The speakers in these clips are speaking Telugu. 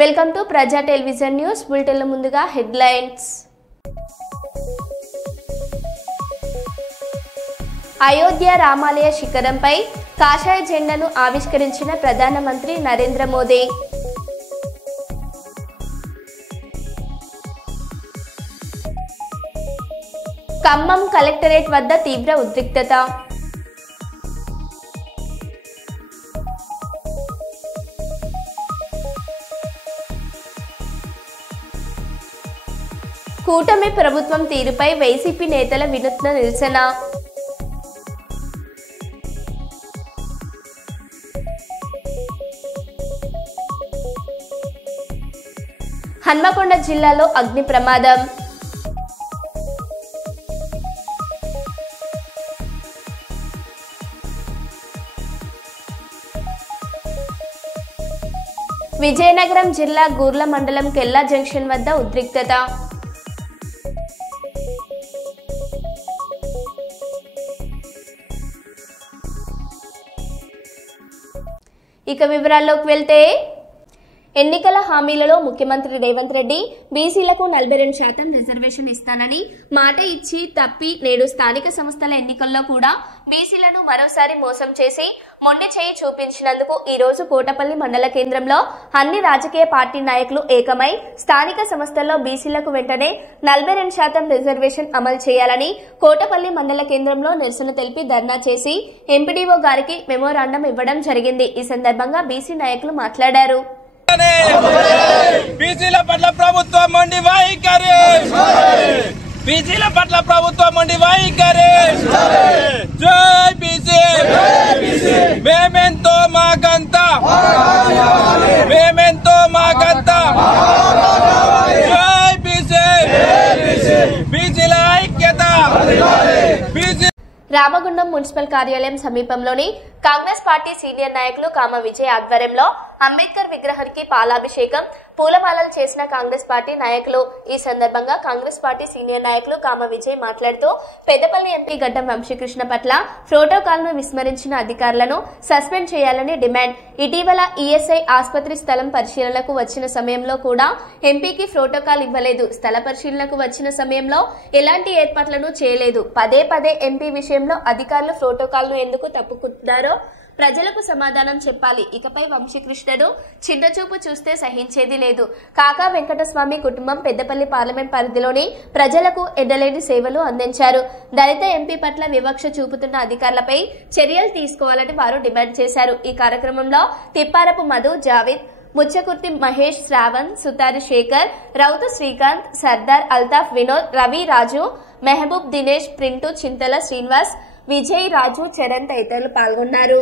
వెల్కమ్ టు ప్రజా టెలివిజన్ న్యూస్ బులెటిన్ల ముందుగా హెడ్లైన్స్. అయోధ్య రామాలయ శిఖరంపై కాషాయ జెండాను ఆవిష్కరించిన ప్రధానమంత్రి నరేంద్ర మోదీ. ఖమ్మం కలెక్టరేట్ వద్ద తీవ్ర ఉద్రిక్తత. కూటమి ప్రభుత్వం తీరుపై వైసీపీ నేతల వినూత్న నిరసన. హన్మకొండ జిల్లాలో అగ్ని ప్రమాదం. విజయనగరం జిల్లా గూర్ల మండలం కెల్లా జంక్షన్ వద్ద ఉద్రిక్తత. ఇక వివరాల్లోకి వెళ్తే ఎన్నికల హామీలలో ముఖ్యమంత్రి రేవంత్ రెడ్డి బీసీలకు 42% రిజర్వేషన్ ఇస్తానని మాట ఇచ్చి తప్పి నేడు స్థానిక సంస్థల ఎన్నికల్లో కూడా బీసీలను మరోసారి మోసం చేసి మొండి చేయి చూపించినందుకు ఈ రోజు కోటపల్లి మండల కేంద్రంలో అన్ని రాజకీయ పార్టీ నాయకులు ఏకమై స్థానిక సంస్థల్లో బీసీలకు వెంటనే 42% రిజర్వేషన్ అమలు చేయాలని కోటపల్లి మండల కేంద్రంలో నిరసన తెలిపి ధర్నా చేసి ఎంపీడీఓ గారికి మెమోరాండం ఇవ్వడం జరిగింది. ఈ సందర్భంగా బీసీ నాయకులు మాట్లాడారు. బీసీల పట్ల ప్రభుత్వం మొండి వైఖరి, బీసీల పట్ల ప్రభుత్వం మొండి వైఖరి. జై బీసీ, మేమెంతో మాకంతా, మేమెంతో మాకంతా. జై బీసీ, బీసీల ఐక్యత. రామగుండం మున్సిపల్ కార్యాలయం సమీపంలోని కాంగ్రెస్ పార్టీ సీనియర్ నాయకులు కామ విజయ్ ఆధ్వర్యంలో అంబేద్కర్ విగ్రహానికి పాలాభిషేకం, పూలమాలలు చేసిన కాంగ్రెస్ పార్టీ నాయకులు. ఈ సందర్భంగా కాంగ్రెస్ పార్టీ సీనియర్ నాయకులు కామ విజయ్ మాట్లాడుతూ పెద్దపల్లి ఎంపీ గడ్డం వంశీకృష్ణ పట్ల ప్రోటోకాల్ ను విస్మరించిన అధికారులను సస్పెండ్ చేయాలని డిమాండ్. ఇటీవల ఈఎస్ఐ ఆసుపత్రి స్థలం పరిశీలనకు వచ్చిన సమయంలో కూడా ఎంపీకి ప్రోటోకాల్ ఇవ్వలేదు. స్థల పరిశీలనకు వచ్చిన సమయంలో ఎలాంటి ఏర్పాట్లను చేయలేదు. పదే పదే ఎంపీ విషయంలో అధికారులు ప్రోటోకాల్ ను ఎందుకు తప్పుకుంటున్నారో ప్రజలకు సమాధానం చెప్పాలి. ఇకపై వంశీకృష్ణను చిన్నచూపు చూస్తే సహించేది లేదు. కాకా వెంకటస్వామి కుటుంబం పెద్దపల్లి పార్లమెంట్ పరిధిలోని ప్రజలకు ఎడలేని సేవలు అందించారు. దళిత ఎంపీ పట్ల వివక్ష చూపుతున్న అధికారులపై చర్యలు తీసుకోవాలని వారు డిమాండ్ చేశారు. ఈ కార్యక్రమంలో తిప్పారపు మధు, జావేద్, ముచ్చకుర్తి మహేష్, శ్రావణ్, సుతారి శేఖర్, రౌతు శ్రీకాంత్, సర్దార్ అల్తాఫ్, వినోద్, రవి, రాజు, మెహబూబ్, దినేష్, ప్రింటు, చింతల శ్రీనివాస్, విజయ్, రాజు, చరణ్ తదితరులు పాల్గొన్నారు.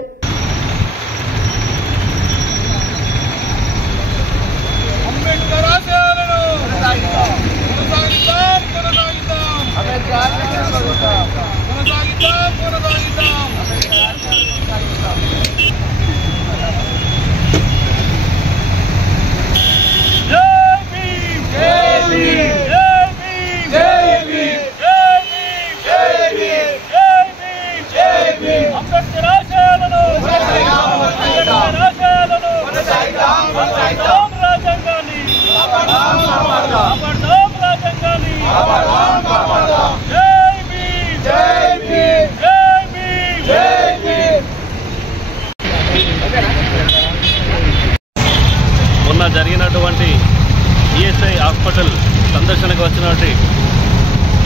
మొన్న జరిగినటువంటి ఈఎస్ఐ హాస్పిటల్ సందర్శనకు వచ్చినటువంటి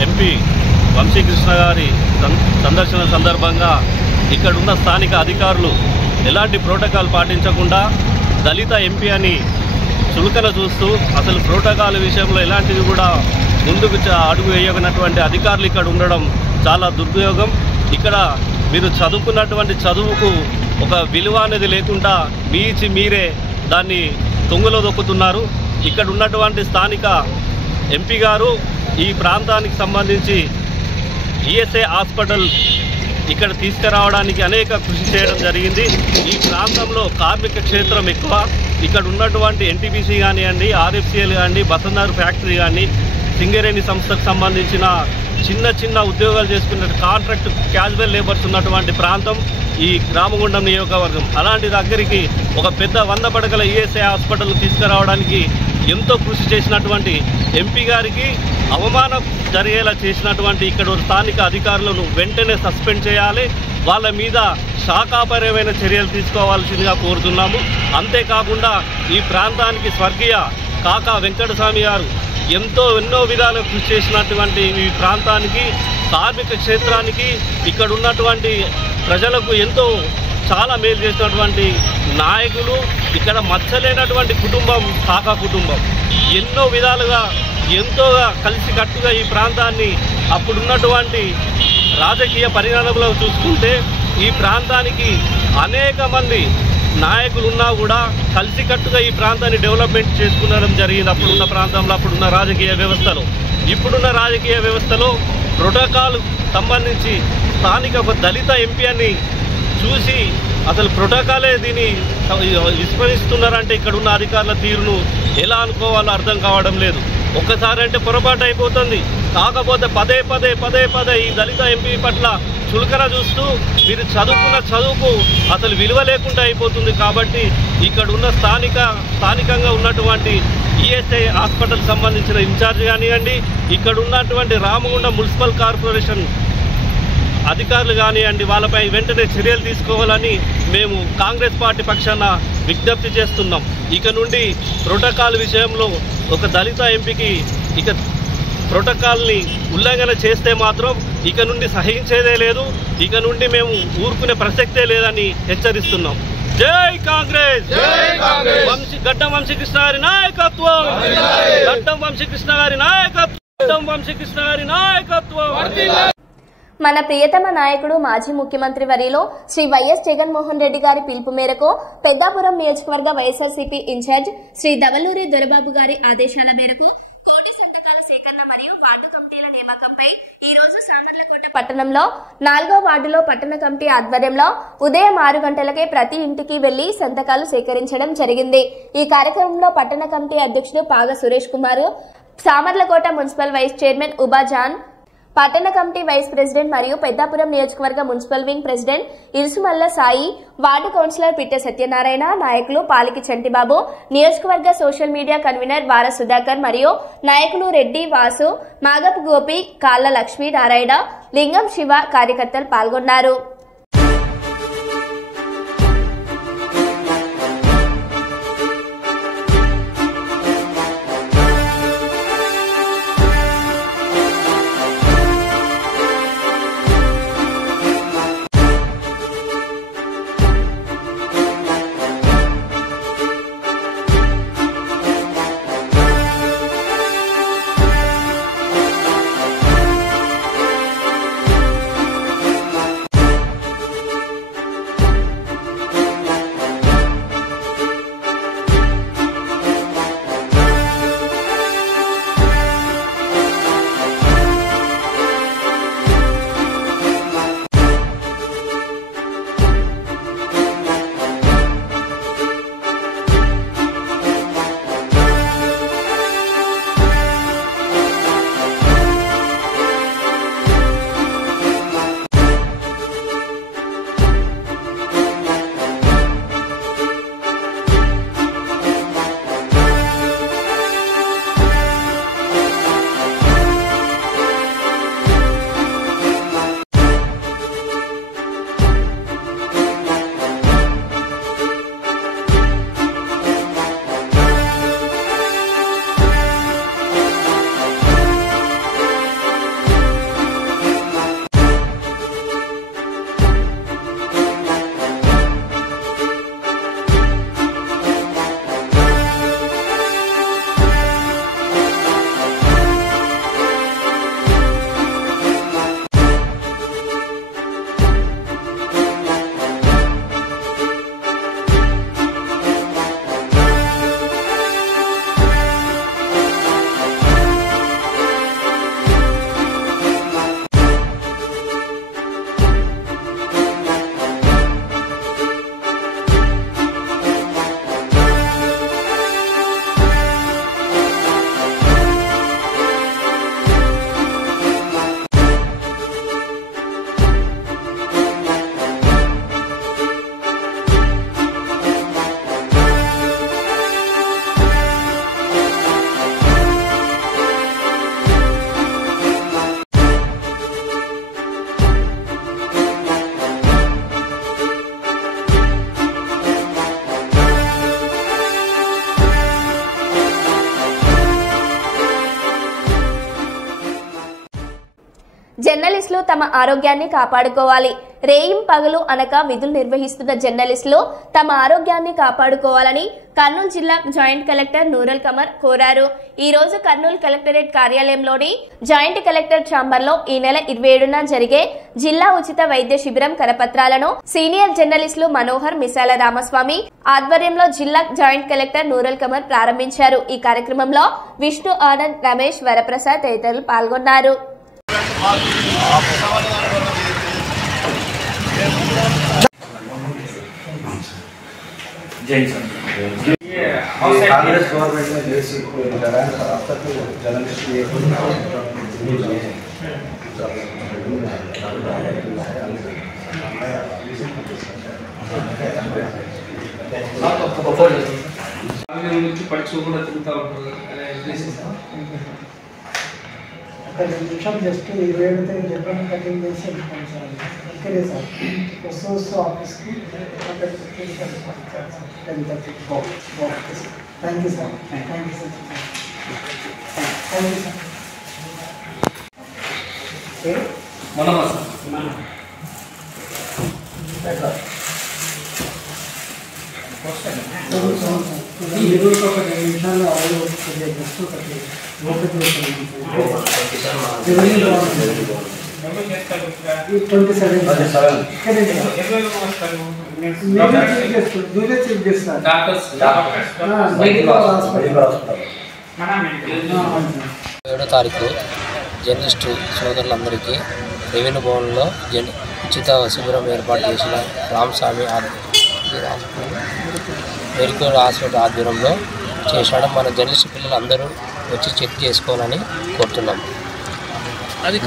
ఎంపీ వంశీకృష్ణ గారి సందర్శన సందర్భంగా ఇక్కడున్న స్థానిక అధికారులు ఎలాంటి ప్రోటోకాల్ పాటించకుండా దళిత ఎంపీ అని చులకన చూస్తూ అసలు ప్రోటోకాల్ విషయంలో ఎలాంటిది కూడా ముందుకు అడుగు వేయనటువంటి అధికారులు ఇక్కడ ఉండడం చాలా దుర్వినియోగం. ఇక్కడ మీరు చదువుకున్నటువంటి చదువుకు ఒక విలువ అనేది లేకుండా మీరే దాన్ని తొంగలో దొక్కుతున్నారు. ఇక్కడ ఉన్నటువంటి స్థానిక ఎంపీ గారు ఈ ప్రాంతానికి సంబంధించి ఈఎస్ఐ హాస్పిటల్ ఇక్కడ తీసుకురావడానికి అనేక కృషి చేయడం జరిగింది. ఈ ప్రాంతంలో కార్మిక క్షేత్రం ఎక్కువ. ఇక్కడ ఉన్నటువంటి ఎన్టీపీసీ కానివ్వండి, ఆర్ఎఫ్సిఎల్ కానివ్వండి, బసన్నార్ ఫ్యాక్టరీ కానీ, సింగరేణి సంస్థకు సంబంధించిన చిన్న చిన్న ఉద్యోగాలు చేసుకున్న కాంట్రాక్ట్ క్యాజువల్ లేబర్స్ ఉన్నటువంటి ప్రాంతం. ఈ రామగుండం నియోజకవర్గం. అలాంటి దగ్గరికి ఒక పెద్ద 100 పడకల ఈఎస్ఐ హాస్పిటల్ తీసుకురావడానికి ఎంతో కృషి చేసినటువంటి ఎంపీ గారికి అవమానం జరిగేలా చేసినటువంటి ఇక్కడ స్థానిక అధికారులను వెంటనే సస్పెండ్ చేయాలి. వాళ్ళ మీద శాఖాపరమైన చర్యలు తీసుకోవాల్సిందిగా కోరుతున్నాము. అంతేకాకుండా ఈ ప్రాంతానికి స్వర్గీయ కాకా వెంకటస్వామి గారు ఎన్నో విధాలుగా కృషి చేసినటువంటి ఈ ప్రాంతానికి, కార్మిక క్షేత్రానికి, ఇక్కడ ఉన్నటువంటి ప్రజలకు చాలా మేలు చేసినటువంటి నాయకులు. ఇక్కడ మచ్చలేనటువంటి కుటుంబం కాకా కుటుంబం. ఎన్నో విధాలుగా ఎంతోగా కలిసికట్టుగా ఈ ప్రాంతాన్ని అప్పుడున్నటువంటి రాజకీయ పరిణామంలో చూసుకుంటే ఈ ప్రాంతానికి అనేక మంది నాయకులు ఉన్నా కూడా కలిసికట్టుగా ఈ ప్రాంతాన్ని డెవలప్మెంట్ చేసుకునడం జరిగింది. అప్పుడున్న ప్రాంతంలో, అప్పుడున్న రాజకీయ వ్యవస్థలో. ఇప్పుడున్న రాజకీయ వ్యవస్థలో ప్రోటోకాల్ సంబంధించి స్థానిక ఒక దళిత ఎంపీ అని చూసి అసలు ప్రోటోకాలే దీన్ని విస్మరిస్తున్నారంటే ఇక్కడ ఉన్న అధికారుల తీరును ఎలా అనుకోవాలో అర్థం కావడం లేదు. ఒక్కసారి అంటే పొరపాటు అయిపోతుంది. కాకపోతే పదే పదే ఈ దళిత ఎంపీ పట్ల చులకన చూస్తూ మీరు చదువుకున్న చదువుకు అసలు విలువ లేకుండా అయిపోతుంది. కాబట్టి ఇక్కడ ఉన్న స్థానికంగా ఉన్నటువంటి ఈఎస్ఐ హాస్పిటల్ సంబంధించిన ఇన్ఛార్జ్ కానివ్వండి, ఇక్కడ ఉన్నటువంటి రామగుండం మున్సిపల్ కార్పొరేషన్ అధికారులు కానివ్వండి, వాళ్ళపై వెంటనే చర్యలు తీసుకోవాలని మేము కాంగ్రెస్ పార్టీ పక్షాన విజ్ఞప్తి చేస్తున్నాం. ఇక నుండి ప్రోటోకాల్ విషయంలో ఒక దళిత ఎంపీకి ఇక ప్రోటోకాల్ని ఉల్లంఘన చేస్తే మాత్రం ఇక నుండి సహించేదే లేదు. ఇక నుండి మేము ఊరుకునే ప్రసక్తే లేదని హెచ్చరిస్తున్నాం. జై కాంగ్రెస్! గడ్డం వంశీకృష్ణ గారి నాయకత్వం! గడ్డం వంశీకృష్ణ గారి నాయకత్వం! గడ్డం వంశీకృష్ణ గారి నాయకత్వం! మన ప్రియతమ నాయకుడు మాజీ ముఖ్యమంత్రి వర్యులు శ్రీ వైఎస్ జగన్మోహన్ రెడ్డి గారి పిలుపు మేరకు పెద్దాపురం నియోజకవర్గ వైఎస్ఆర్సీపీ ఇన్ఛార్జ్ శ్రీ దవలూరి దొరబాబు గారి ఆదేశాల మేరకు కోటి సంతకాల సేకరణ మరియు వార్డు కమిటీల నియామకంపై ఈ రోజు సామర్లకోట పట్టణంలో 4వ వార్డులో పట్టణ కమిటీ ఆధ్వర్యంలో ఉదయం 6 గంటలకే ప్రతి ఇంటికి వెళ్లి సంతకాలు సేకరించడం జరిగింది. ఈ కార్యక్రమంలో పట్టణ కమిటీ అధ్యక్షుడు Paga Suresh Kumar, Samarlakota municipal vice chairman Ubajan, పట్టణ కమిటీ వైస్ ప్రెసిడెంట్ మరియు పెద్దాపురం నియోజకవర్గ municipal wing president Irusumalla Sai, ward councillor Pitta Satyanarayana, నాయకులు పాలికి చంటిబాబు, నియోజకవర్గ సోషల్ మీడియా కన్వీనర్ వార సుధాకర్ మరియు నాయకులు రెడ్డి వాసు, మాగపు గోపి, కాళ్ళ లక్ష్మీ నారాయణ, లింగం శివ కార్యకర్తలు పాల్గొన్నారు. జర్నలిస్టులు తమ ఆరోగ్యాన్ని కాపాడుకోవాలి. రేయింపగలు అనక విధులు నిర్వహిస్తున్న జర్నలిస్టులు తమ ఆరోగ్యాన్ని కాపాడుకోవాలని కర్నూలు జిల్లా జాయింట్ కలెక్టర్ నూరుల్ కమర్ కోరారు. ఈ రోజు కర్నూలు కలెక్టరేట్ కార్యాలయంలోని జాయింట్ కలెక్టర్ ఛాంబర్ లో ఈ నెల 27న జరిగే జిల్లా ఉచిత వైద్య శిబిరం కరపత్రాలను సీనియర్ జర్నలిస్టులు మనోహర్ మిసాల రామస్వామి ఆధ్వర్యంలో జిల్లా జాయింట్ కలెక్టర్ నూరుల్ కమర్ ప్రారంభించారు. ఈ కార్యక్రమంలో విష్ణు ఆనంద్, రమేష్, వరప్రసాద్ తదితరులు పాల్గొన్నారు. कांग्रेस गवर्नमेंट में जैसी जर्नलिस्ट నిమిషం జస్ట్ 27 చెప్పడం కటింగ్ చేసి ఓకే సార్ వస్తూ ఆఫీస్కి thank you sir thank you sir thank you sir ఈరోజు ఒక 2 నిమిషాలు తారీఖు జర్నలిస్టు సోదరులందరికీ రెవెన్యూ భవన్లో ఉచిత శిబిరం ఏర్పాటు చేసిన రామస్వామి మెడికల్ హాస్పిటల్ ఆధ్వర్యంలో చేశాడు. మన జర్నలిస్ట్ పిల్లలు అందరూ వచ్చి చెక్ చేసుకోవాలని కోరుతున్నాం. అది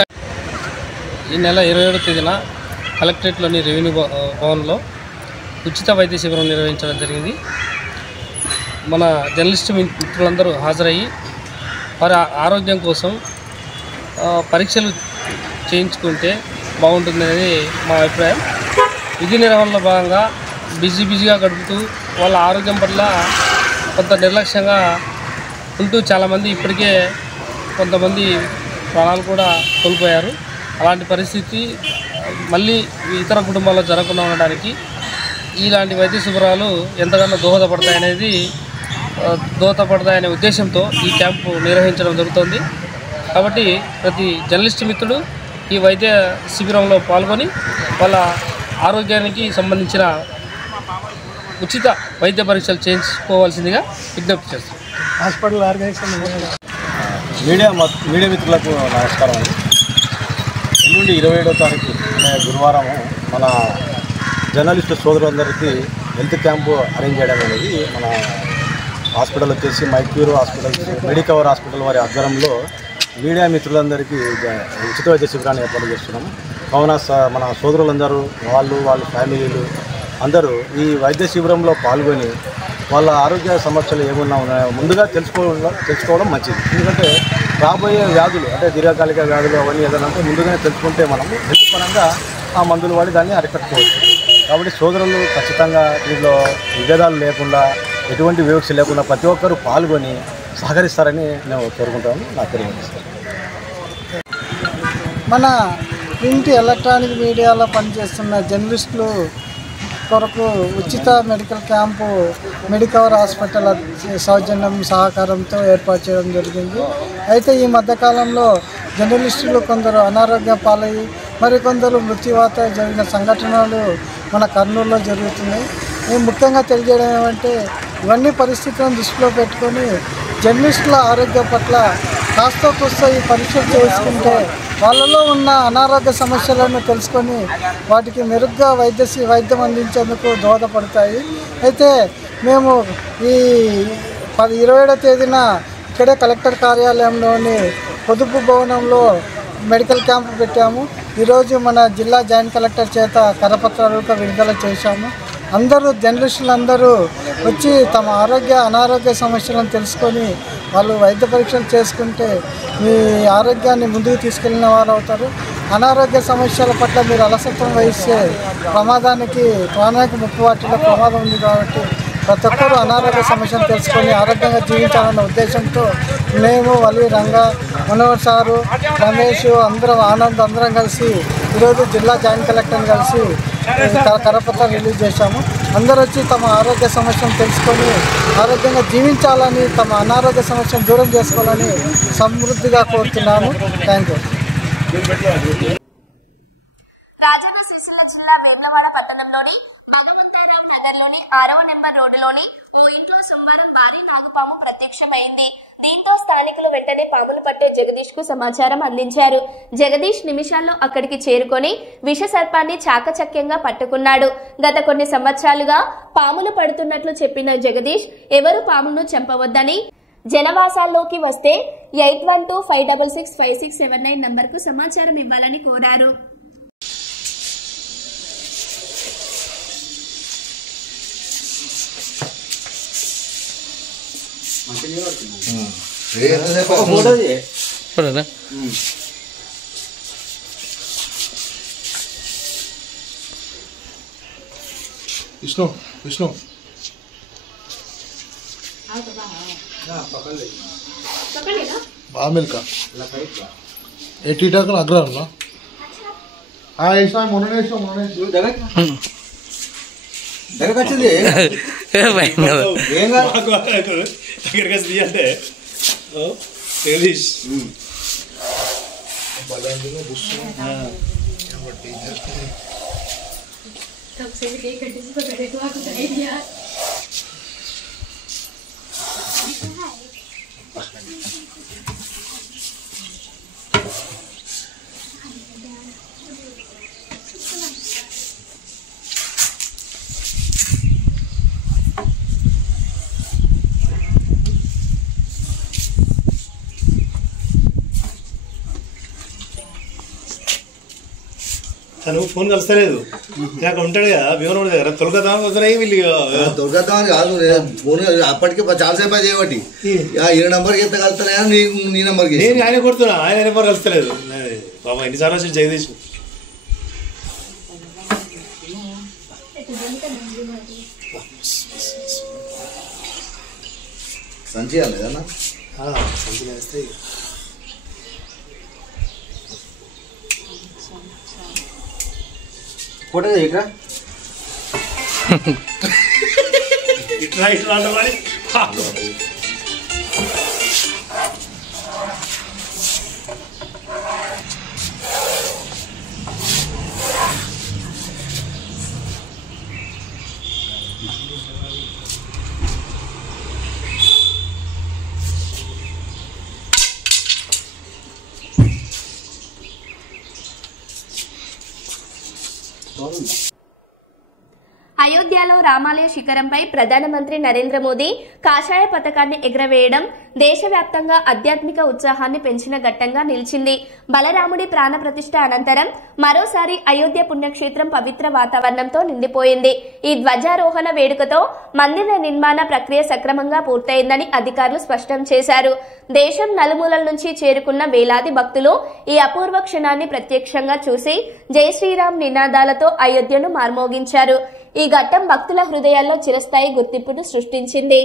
ఈ నెల 27వ తేదీన కలెక్టరేట్లోని రెవెన్యూ భవన్లో ఉచిత వైద్య శిబిరం నిర్వహించడం జరిగింది. మన జర్నలిస్ట్ మిత్రులందరూ హాజరయ్యి వారి ఆరోగ్యం కోసం పరీక్షలు చేయించుకుంటే బాగుంటుందనేది మా అభిప్రాయం. విధి నిర్వహణలో భాగంగా బిజీగా గడుపుతూ వాళ్ళ ఆరోగ్యం పట్ల కొంత నిర్లక్ష్యంగా ఉంటూ చాలామంది ఇప్పటికే కొంతమంది ప్రాణాలు కూడా కోల్పోయారు. అలాంటి పరిస్థితి మళ్ళీ ఇతర కుటుంబాల్లో జరగకుండా ఉండడానికి ఇలాంటి వైద్య శిబిరాలు ఎంతగానో దోహదపడతాయనే ఉద్దేశంతో ఈ క్యాంపు నిర్వహించడం జరుగుతుంది. కాబట్టి ప్రతి జర్నలిస్ట్ మిత్రుడు ఈ వైద్య శిబిరంలో పాల్గొని వాళ్ళ ఆరోగ్యానికి సంబంధించిన ఉచిత వైద్య పరీక్షలు చేయించుకోవాల్సిందిగా విజ్ఞప్తి చేస్తాం. హాస్పిటల్ ఆర్గనైజేషన్ మీడియా మిత్రులకు నమస్కారం. ఎల్లుండి 27వ తారీఖు గురువారం మన జర్నలిస్టు సోదరులందరికీ హెల్త్ క్యాంపు అరేంజ్ చేయడం అనేది మన హాస్పిటల్ వచ్చేసి మైక్యూర్ హాస్పిటల్, మెడికవర్ హాస్పిటల్ వారి ఆధ్వర్యంలో మీడియా మిత్రులందరికీ ఉచిత వైద్య శిబిరాన్ని ఏర్పాటు చేస్తున్నాము. కావున మన సోదరులందరూ వాళ్ళ ఫ్యామిలీలు అందరూ ఈ వైద్య శిబిరంలో పాల్గొని వాళ్ళ ఆరోగ్య సమస్యలు ఏమన్నా ఉన్నాయో ముందుగా తెలుసుకోవడం మంచిది. ఎందుకంటే రాబోయే వ్యాధులు అంటే దీర్ఘకాలిక వ్యాధులు అవన్నీ ఏదైనా అంటే ముందుగానే తెలుసుకుంటే మనము హెల్త్ పరంగా ఆ మందులు వాడి దాన్ని అరికట్టుకోవచ్చు. కాబట్టి సోదరులు ఖచ్చితంగా దీనిలో విభేదాలు లేకుండా ఎటువంటి వివక్ష లేకుండా ప్రతి ఒక్కరూ పాల్గొని సహకరిస్తారని నేను కోరుకుంటాను. నా తెలియజేస్తాను. మన ప్రింట్ ఎలక్ట్రానిక్ మీడియాలో పనిచేస్తున్న జర్నలిస్టులు కొరకు ఉచిత మెడికల్ క్యాంపు మెడికవర్ హాస్పిటల్ సౌజన్యం సహకారంతో ఏర్పాటు చేయడం జరిగింది. అయితే ఈ మధ్యకాలంలో జర్నలిస్టులు కొందరు అనారోగ్య పాలయ్యి మరికొందరు మృత్యువాత జరిగిన సంఘటనలు మన కర్నూలులో జరుగుతున్నాయి. మేము ముఖ్యంగా తెలియజేయడం ఏమంటే ఇవన్నీ పరిస్థితులను దృష్టిలో పెట్టుకొని జర్నలిస్టుల ఆరోగ్యం పట్ల కాస్త ఈ పరీక్షలు చేసుకుంటే వాళ్ళలో ఉన్న అనారోగ్య సమస్యలను తెలుసుకొని వాటికి మెరుగ్గా వైద్యం అందించేందుకు దోహదపడతాయి. అయితే మేము ఈ 27వ తేదీన ఇక్కడే కలెక్టర్ కార్యాలయంలోని పొదుపు భవనంలో మెడికల్ క్యాంపు పెట్టాము. ఈరోజు మన జిల్లా జాయింట్ కలెక్టర్ చేత కరపత్రాలు విడుదల చేశాము. అందరూ జర్నలిస్టులందరూ వచ్చి తమ అనారోగ్య సమస్యలను తెలుసుకొని వాళ్ళు వైద్య పరీక్షలు చేసుకుంటే మీ ఆరోగ్యాన్ని ముందుకు తీసుకెళ్ళిన వారు అవుతారు. అనారోగ్య సమస్యల పట్ల మీరు అలసత్వం వహిస్తే ప్రాణానికి ముప్పు వాటిలో ప్రమాదం ఉంది. కాబట్టి ప్రతి ఒక్కరూ అనారోగ్య సమస్యను తెలుసుకొని ఆరోగ్యంగా జీవించాలన్న ఉద్దేశంతో మేము వలి రంగ మనోహర్ సారు రమేష్ అందరం అందరం కలిసి ఈరోజు జిల్లా జాయింట్ కలెక్టర్ని కలిసి కరపత్రం రిలీజ్ చేశాము. అందరూ వచ్చి తమ ఆరోగ్య సమస్యను తెలుసుకొని ఆరోగ్యంగా జీవించాలని, తమ అనారోగ్య సమస్యను దూరం చేసుకోవాలని సమృద్ధిగా కోరుతున్నాను. Thank you. రాజన్న సిరిసిల్ల జిల్లా వేములవాడ పట్టణంలోని భగవంతారావు నగర్లోని 6వ నెంబర్ రోడ్డులోని ఓ ఇంట్లో సోమవారం భారీ నాగుపాము ప్రత్యక్షమైంది. దీంతో స్థానికులు వెంటనే పాములు పట్టే జగదీష్ కు సమాచారం అందించారు. జగదీష్ నిమిషాల్లో అక్కడికి చేరుకొని విష సర్పాన్ని చాకచక్యంగా పట్టుకున్నాడు. గత కొన్ని సంవత్సరాలుగా పాములు పడుతున్నట్లు చెప్పిన జగదీష్ ఎవరు పాములను చంపవద్దని, జనవాసాల్లోకి వస్తే 8125665679 నంబర్కు సమాచారం ఇవ్వాలని కోరారు. విష్ణు విష్ణు मिल्का एटी टाक अग्रह ना हाँ ऐसा मोने తను ఫోన్ కలుస్తలేదు నాకు ఉంటాడు కదా భీమనోడి దగ్గర తొలగదామని వస్తున్నాయి వీళ్ళు తొలగదామని కాదు ఫోన్ అప్పటికే చాలాసేపు చేయబట్టి ఈ నెంబర్కి ఎంత కలుస్తాయా నీ నెంబర్కి నేను ఆయన కొడుతున్నా ఆయన నెంబర్ కలుస్తలేదు బాబా ఎన్నిసార్లు వచ్చి జగదీష్ సంచి లేదన్నా సంచి వేస్తాయి ఇట్లా ఇట్లా ఇట్లా అంటే మరి అయోధ్యలో రామాలయ శిఖరంపై ప్రధానమంత్రి నరేంద్ర మోదీ కాషాయ పతాకాన్ని ఎగురవేయడం దేశవ్యాప్తంగా ఆధ్యాత్మిక ఉత్సాహాన్ని పెంచిన ఘట్టంగా నిలిచింది. బలరాముడి ప్రాణప్రతిష్ఠ అనంతరం మరోసారి అయోధ్య పుణ్యక్షేత్రం పవిత్ర వాతావరణంతో నిండిపోయింది. ఈ ధ్వజారోహణ వేడుకతో మందిర నిర్మాణ ప్రక్రియ సక్రమంగా పూర్తయిందని అధికారులు స్పష్టం చేశారు. దేశం నలుమూలల నుంచి చేరుకున్న వేలాది భక్తులు ఈ అపూర్వ క్షణాన్ని ప్రత్యక్షంగా చూసి జై శ్రీరామ్ నినాదాలతో అయోధ్యను మార్మోగించారు. ఈ ఘట్టం భక్తుల హృదయాల్లో చిరస్థాయి గుర్తింపును సృష్టించింది.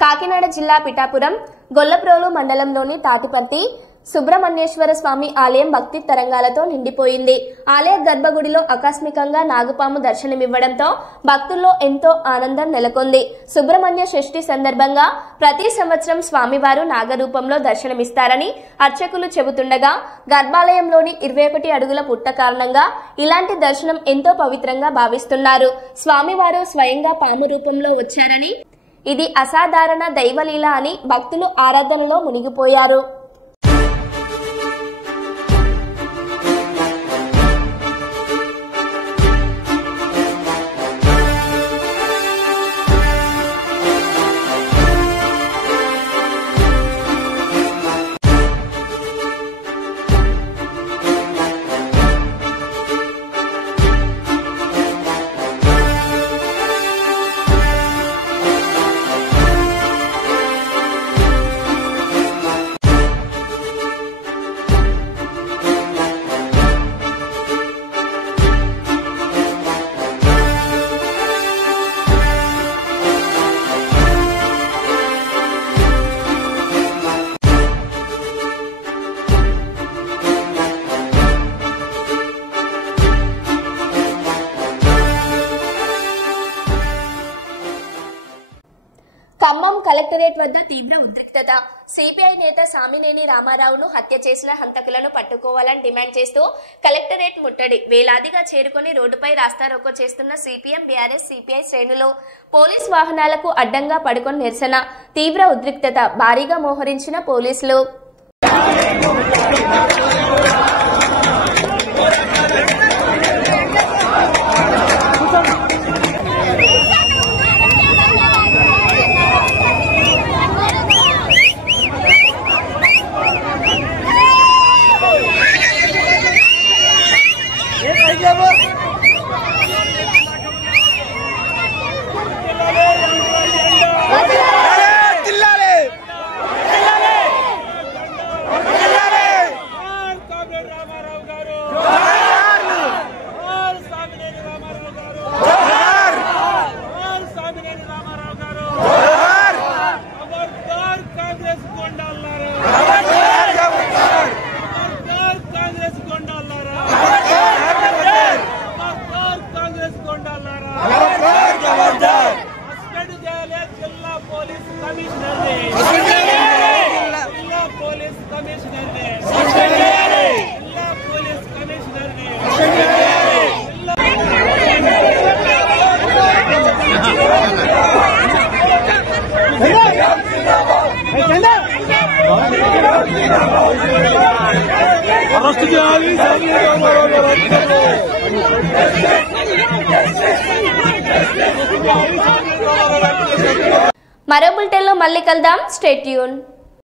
కాకినాడ జిల్లా పిఠాపురం గొల్లప్రోలు మండలంలోని తాటిపర్తి సుబ్రహ్మణ్యేశ్వర స్వామి ఆలయం భక్తి తరంగాలతో నిండిపోయింది. ఆలయ గర్భగుడిలో ఆకస్మికంగా నాగుపాము దర్శనమివ్వడంతో భక్తుల్లో ఎంతో ఆనందం నెలకొంది. సుబ్రహ్మణ్య షష్ఠి సందర్భంగా ప్రతి సంవత్సరం స్వామివారు నాగరూపంలో దర్శనమిస్తారని అర్చకులు చెబుతుండగా గర్భాలయంలోని 21 అడుగుల పుట్ట కారణంగా ఇలాంటి దర్శనం ఎంతో పవిత్రంగా భావిస్తున్నారు. స్వామివారు స్వయంగా పాము రూపంలో వచ్చారని, ఇది అసాధారణ దైవలీల అని భక్తులు ఆరాధనలో మునిగిపోయారు. ఖమ్మం కలెక్టరేట్ వద్ద తీవ్ర ఉద్రిక్తత. సిపిఐ నేత సామినేని రామారావును హత్య చేసిన హంతకులను పట్టుకోవాలని డిమాండ్ చేస్తూ కలెక్టరేట్ ముట్టడి. వేలాదిగా చేరుకుని రోడ్డుపై రాస్తారోకో చేస్తున్న సిపిఎం, బీఆర్ఎస్, సిపిఐ శ్రేణులు పోలీస్ వాహనాలకు అడ్డంగా పడుకొని నిరసన. తీవ్ర ఉద్రిక్తత. భారీగా మోహరించిన పోలీసులు. జిల్లాలే మరో బులెటిన్లో మళ్ళీ కలుద్దాం. Stay tune.